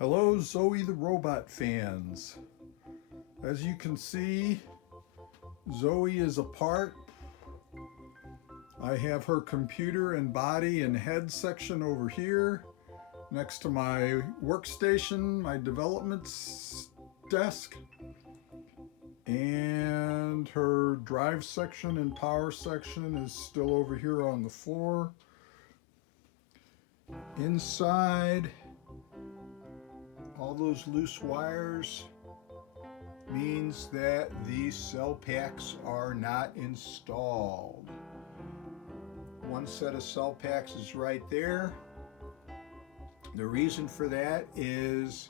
Hello, Zoe the Robot fans. As you can see, Zoe is apart. I have her computer and body and head section over here next to my workstation, my development desk, and her drive section and power section is still over here on the floor. Inside, all those loose wires means that these cell packs are not installed. One set of cell packs is right there. The reason for that is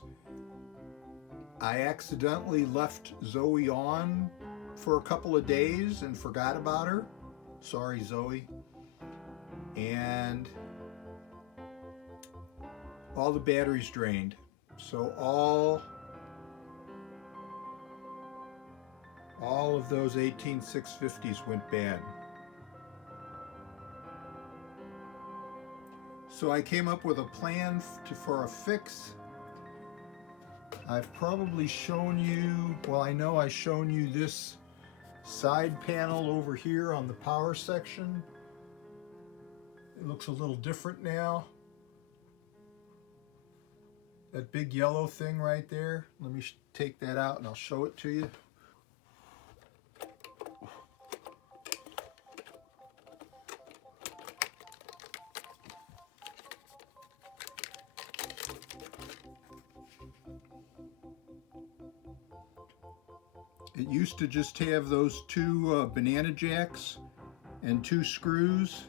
I accidentally left Zoe on for a couple of days and forgot about her. Sorry, Zoe. And all the batteries drained. So all of those 18650s went bad. So I came up with a plan for a fix. I've probably shown you, well, I know I've shown you this side panel over here on the power section. It looks a little different now. That big yellow thing right there, let me take that out and I'll show it to you. It used to just have those two banana jacks and two screws,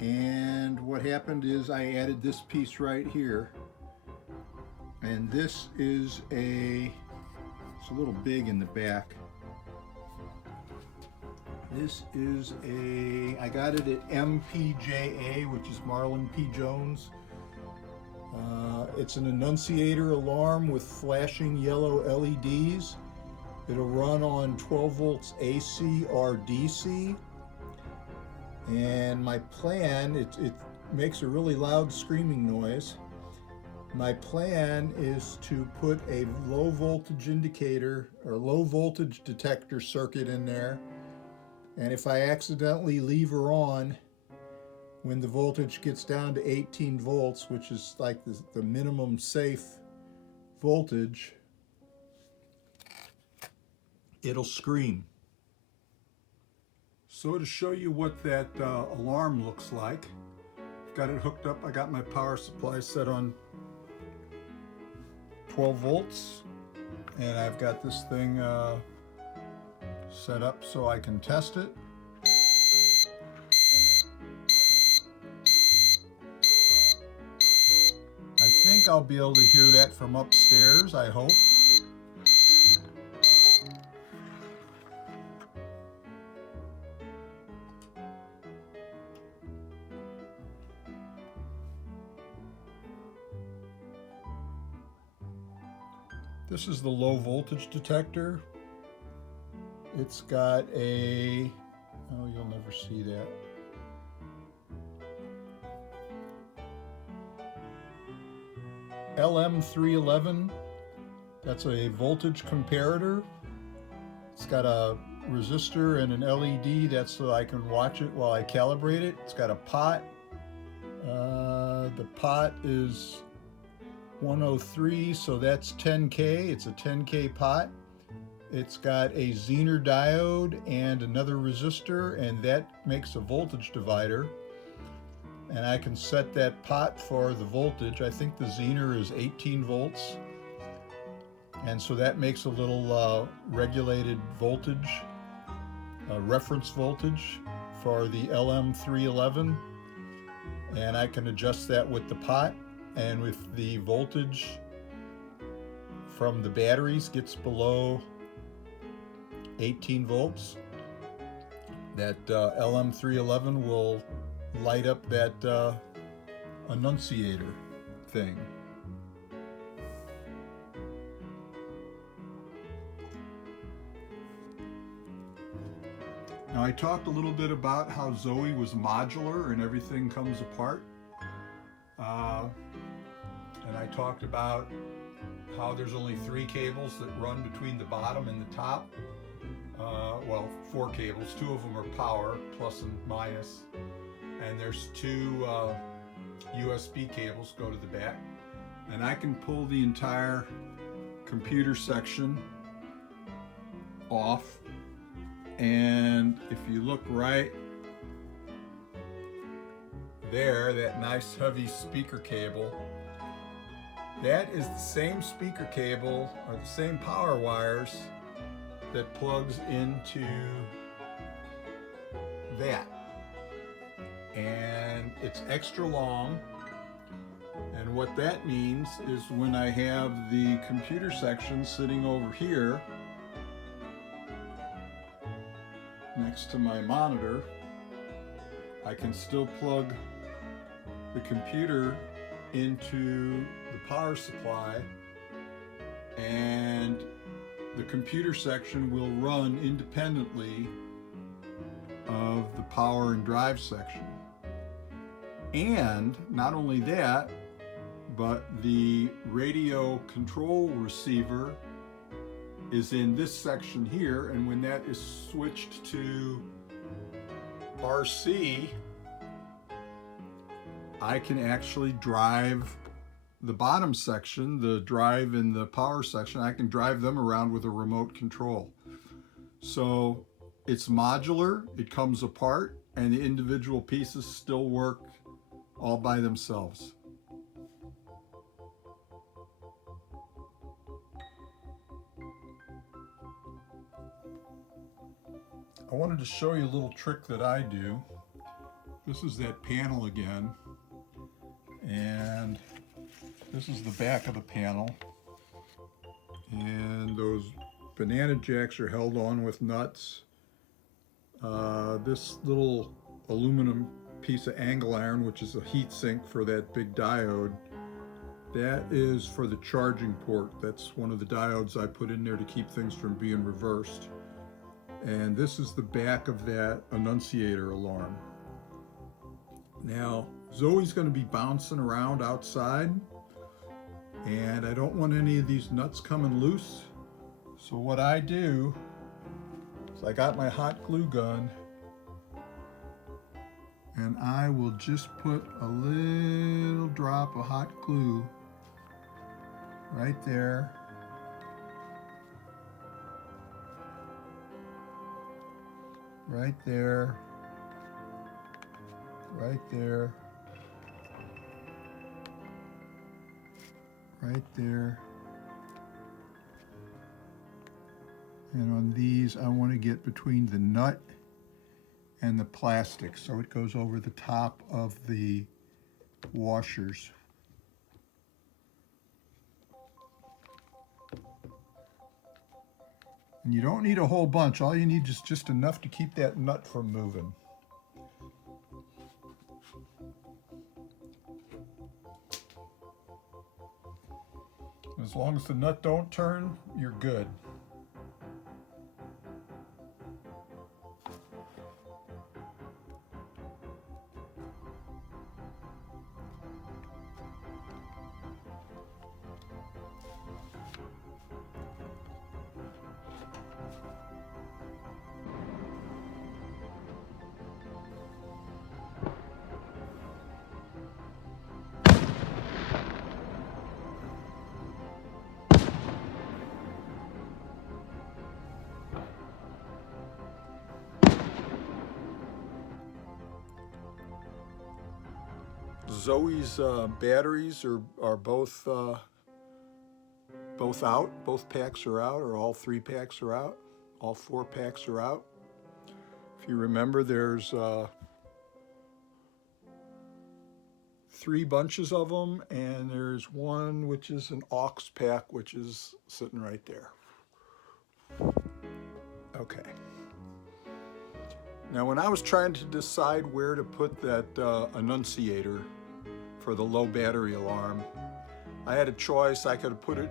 and what happened is I added this piece right here, and this is it's a little big in the back. This is I got it at MPJA, which is Marlin P. Jones. It's an annunciator alarm with flashing yellow LEDs. It'll run on 12 volts AC or DC. And my plan, it makes a really loud screaming noise. My plan is to put a low voltage indicator or low voltage detector circuit in there. And if I accidentally leave her on, when the voltage gets down to 18 volts, which is like the minimum safe voltage, it'll scream. So to show you what that alarm looks like, got it hooked up. I got my power supply set on 12 volts, and I've got this thing set up so I can test it. I think I'll be able to hear that from upstairs, I hope. This is the low voltage detector. It's got a, oh, you'll never see that. LM311, that's a voltage comparator. It's got a resistor and an LED, that's so I can watch it while I calibrate it. It's got a pot. The pot is 103, so that's 10K. It's a 10K pot. It's got a Zener diode and another resistor, and that makes a voltage divider. And I can set that pot for the voltage. I think the Zener is 18 volts. And so that makes a little regulated voltage, reference voltage for the LM311. And I can adjust that with the pot. And if the voltage from the batteries gets below 18 volts, that LM311 will light up that annunciator thing. Now I talked a little bit about how Zoe was modular and everything comes apart. And I I talked about how there's only 3 cables that run between the bottom and the top. Well, 4 cables. 2 of them are power, plus and minus. And there's 2 USB cables go to the back. And I can pull the entire computer section off. And if you look right there, that nice heavy speaker cable, that is the same speaker cable or the same power wires that plugs into that. And it's extra long. And what that means is when I have the computer section sitting over here next to my monitor, I can still plug the computer into the power supply, and the computer section will run independently of the power and drive section. And not only that, but the radio control receiver is in this section here, and when that is switched to RC, I can actually drive the bottom section, the drive and the power section, I can drive them around with a remote control. So it's modular, it comes apart, and the individual pieces still work all by themselves. I wanted to show you a little trick that I do. This is that panel again, and this is the back of the panel, and those banana jacks are held on with nuts. This little aluminum piece of angle iron, which is a heat sink for that big diode, that is for the charging port. That's one of the diodes I put in there to keep things from being reversed. And this is the back of that annunciator alarm. Now, Zoe's going to be bouncing around outside, and I don't want any of these nuts coming loose. So what I do is I got my hot glue gun, and I will just put a little drop of hot glue right there. Right there, right there, right there. And on these, I want to get between the nut and the plastic, so it goes over the top of the washers. And you don't need a whole bunch. All you need is just enough to keep that nut from moving. As long as the nut don't turn, you're good. Zoe's batteries are both out. Both packs are out, or all 3 packs are out. All 4 packs are out. If you remember, there's 3 bunches of them, and there's one which is an aux pack, which is sitting right there. Okay. Now, when I was trying to decide where to put that annunciator for the low battery alarm, I had a choice. I could have put it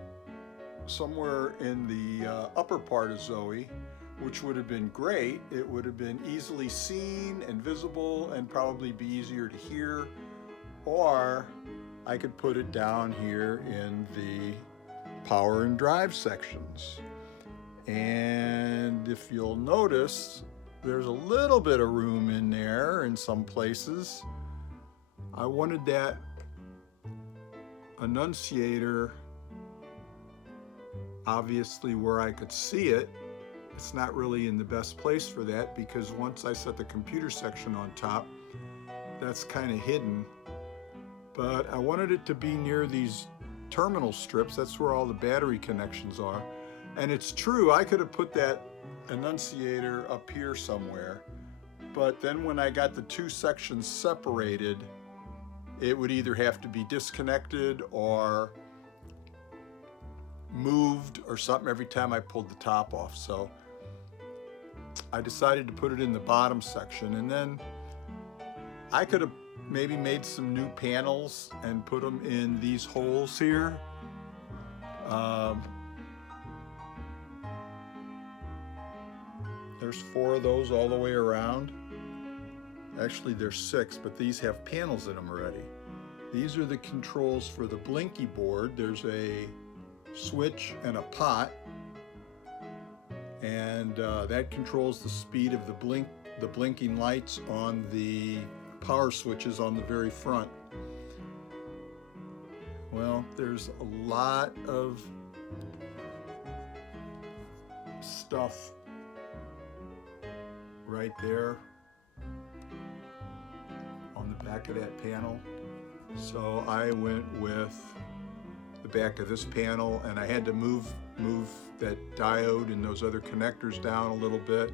somewhere in the upper part of Zoe, which would have been great. It would have been easily seen and visible and probably be easier to hear. Or I could put it down here in the power and drive sections. And if you'll notice, there's a little bit of room in there in some places. I wanted that annunciator obviously where I could see it. It's not really in the best place for that because once I set the computer section on top, that's kind of hidden. But I wanted it to be near these terminal strips. That's where all the battery connections are. And it's true, I could have put that annunciator up here somewhere. But then when I got the two sections separated, it would either have to be disconnected or moved or something every time I pulled the top off. So I decided to put it in the bottom section, and then I could have maybe made some new panels and put them in these holes here. There's 4 of those all the way around. Actually, there's 6, but these have panels in them already. These are the controls for the blinky board. There's a switch and a pot, and that controls the speed of the blinking lights on the power switches on the very front. Well, there's a lot of stuff right there on the back of that panel. So I went with the back of this panel, and I had to move that diode and those other connectors down a little bit,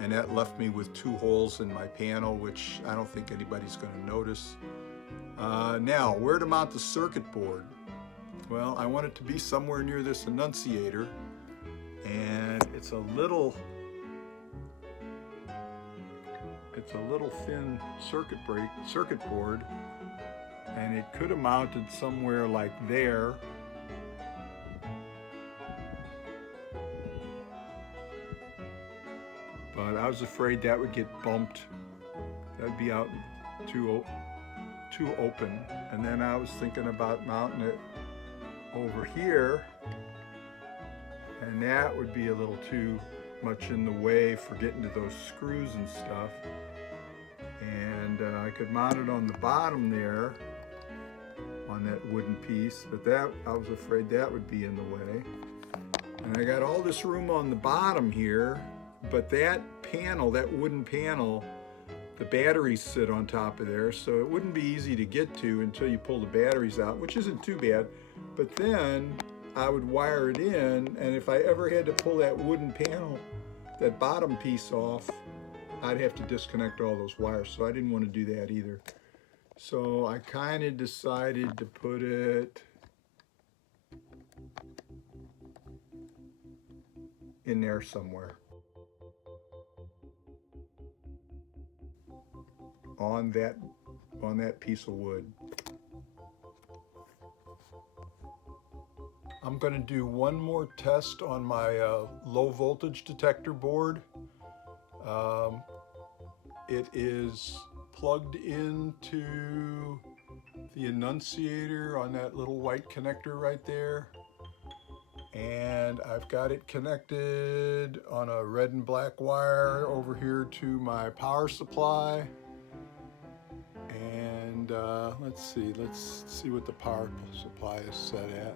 and that left me with 2 holes in my panel, which I don't think anybody's going to notice. Now, where to mount the circuit board? Well, I want it to be somewhere near this annunciator, and it's a little thin circuit board, and it could have mounted somewhere like there. But I was afraid that would get bumped. That'd be out too open. And then I was thinking about mounting it over here, and that would be a little too much in the way for getting to those screws and stuff. And I could mount it on the bottom there on that wooden piece, but that I was afraid that would be in the way. And I got all this room on the bottom here, but that panel, that wooden panel, the batteries sit on top of there, so it wouldn't be easy to get to until you pull the batteries out, which isn't too bad. But then I would wire it in, and if I ever had to pull that wooden panel, that bottom piece off, I'd have to disconnect all those wires, so I didn't want to do that either. So I kind of decided to put it in there somewhere on that piece of wood. I'm going to do one more test on my low voltage detector board. It is plugged into the annunciator on that little white connector right there, and I've got it connected on a red and black wire over here to my power supply. And let's see what the power supply is set at.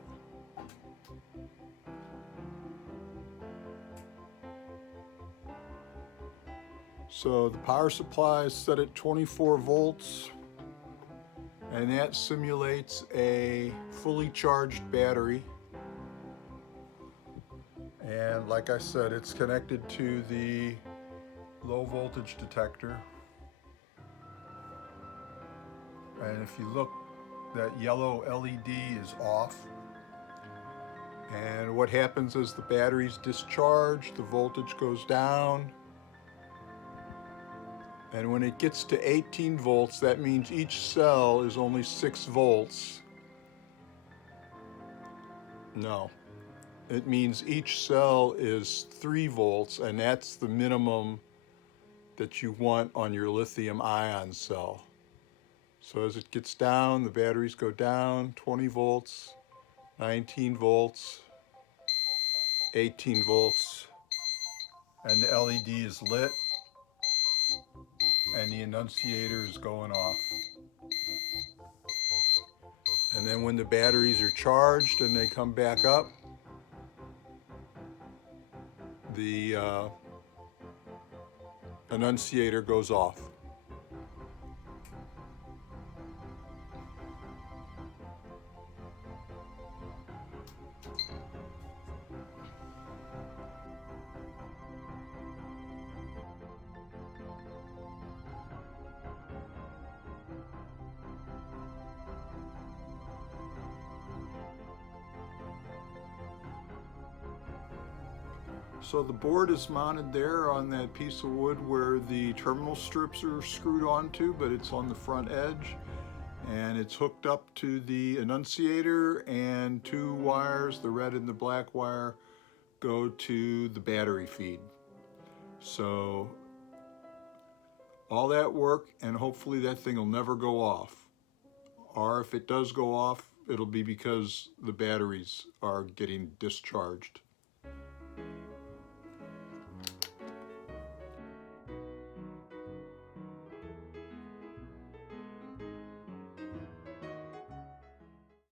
So the power supply is set at 24 volts, and that simulates a fully charged battery. And like I said, it's connected to the low voltage detector. And if you look, that yellow LED is off. And what happens is the battery's discharged, the voltage goes down. And when it gets to 18 volts, that means each cell is only 6 volts. No, it means each cell is 3 volts, and that's the minimum that you want on your lithium ion cell. So as it gets down, the batteries go down, 20 volts, 19 volts, 18 volts, and the LED is lit and the annunciator is going off. And then when the batteries are charged and they come back up, the annunciator goes off. So the board is mounted there on that piece of wood where the terminal strips are screwed onto, but it's on the front edge. And it's hooked up to the annunciator, and two wires, the red and the black wire, go to the battery feed. So all that work, and hopefully that thing will never go off. Or if it does go off, it'll be because the batteries are getting discharged.